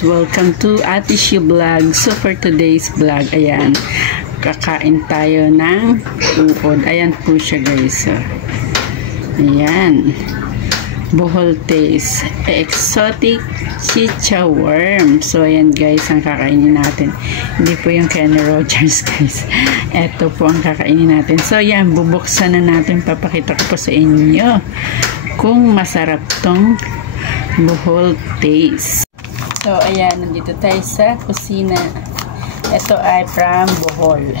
Welcome to Ate Shi Vlog. So for today's vlog, ayan, kakain tayo ng uod. Ayan po siya guys. So, ayan, Bohol taste, exotic chicha worm. So ayan guys, ang kakainin natin. Hindi po yung Kenny Rogers guys. Ito po ang kakainin natin. So ayan, bubuksan na natin. Papakita ko po sa inyo kung masarap tong Bohol taste. So, ayan, nandito tayo sa kusina. Ito ay from Bohol.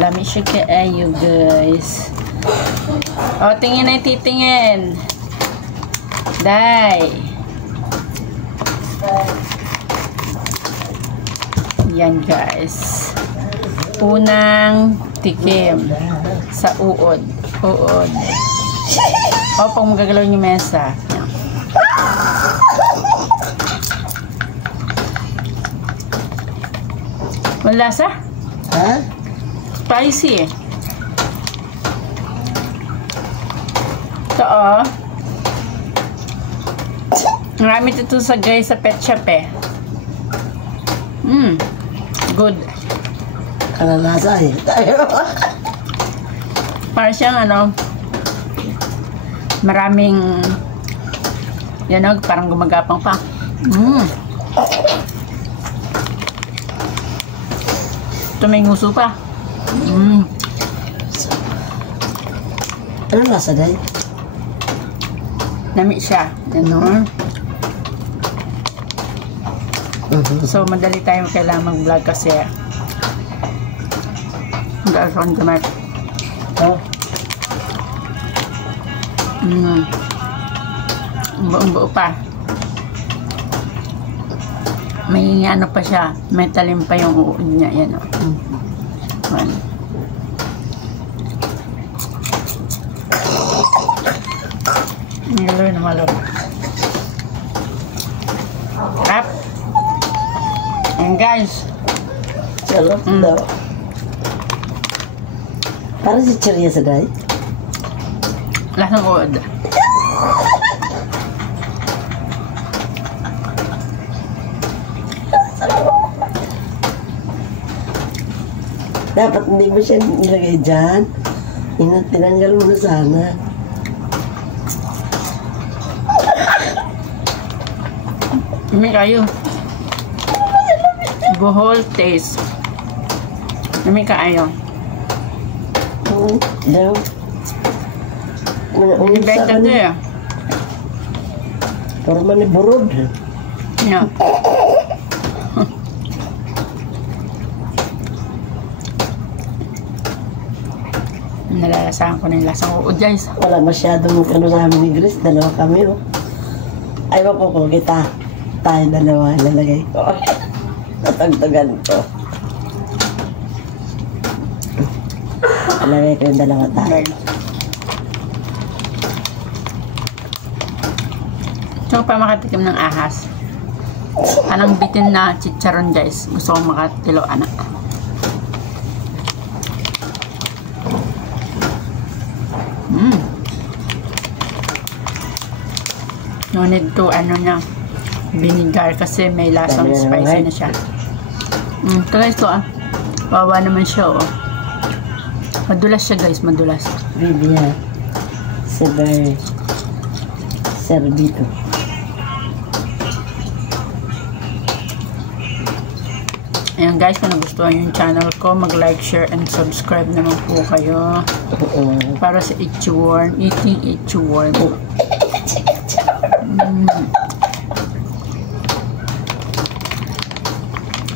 Lami siya kaayo, guys. O, tingin na titingin. Day. Yan, guys. Unang tikim sa uod. Uod. O, pag magagalaw yung mesa. Wala lasa? Ha? Spicy. Ito, o. Marami ito sa guys sa pet shop eh. Good. Kalalasa eh. Para siyang ano, maraming yan o, parang gumagapang pa. Ito may nguso pa. Ano lasa dahil? Nami siya. Ano? So madali tayo kailangan mag-vlog kasi mag-alson gamit. Oh. Buong-buo pa. May ano pa siya. May talim pa yung uod niya. Yan o. Malo na malo. Rap. And guys. Sarap daw. Parang si Cheria sa dahi. Lasang uod. Dapat hindi mo siya nilagay dyan. Tinanggal mo na sana. May kayo. Bohol taste. May kayo. Daw. Benta ito eh. Para man burod. Yeah. Nalalasahan ko na yung lasang uod guys. Wala masyadong ano namin ni Grace. Dalawa kami oh. Ay ko kita. Tayo dalawa lalagay ko. Natagtagan ko. Lalagay ko yung dalawa tayo. Gusto ko pa makatikim ng ahas. Anong bitin na chicharon guys. Gusto ko makatilo anak. No need to ano na vinegar kasi may lasang spicy na siya. Ito guys to wawa naman siya oh. Madulas siya guys, madulas. Bibia. Serbito. Ayan guys, kung nagustuhan yung channel ko, mag-like, share, and subscribe naman po kayo. Para sa itchworm, eating itchworm.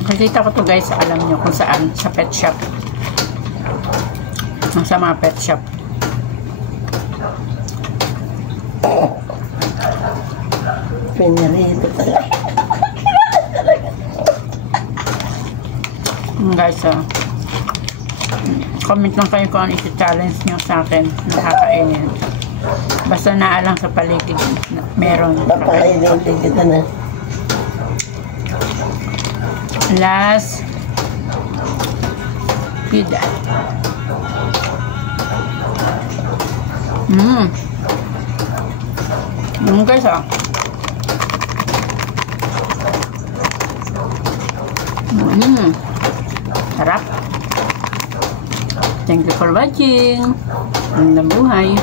Nakikita ko to guys, alam nyo kung saan, sa pet shop. Sa mga pet shop. Pinarito talaga. Guys, comment lang kayo kung ano isi-challenge nyo sa akin. Nakakainin. Basta naalang sa paligid meron. Papakainin kita na. Last pida. Guys, ah. Sarap. Thank you for watching. Ang buhay.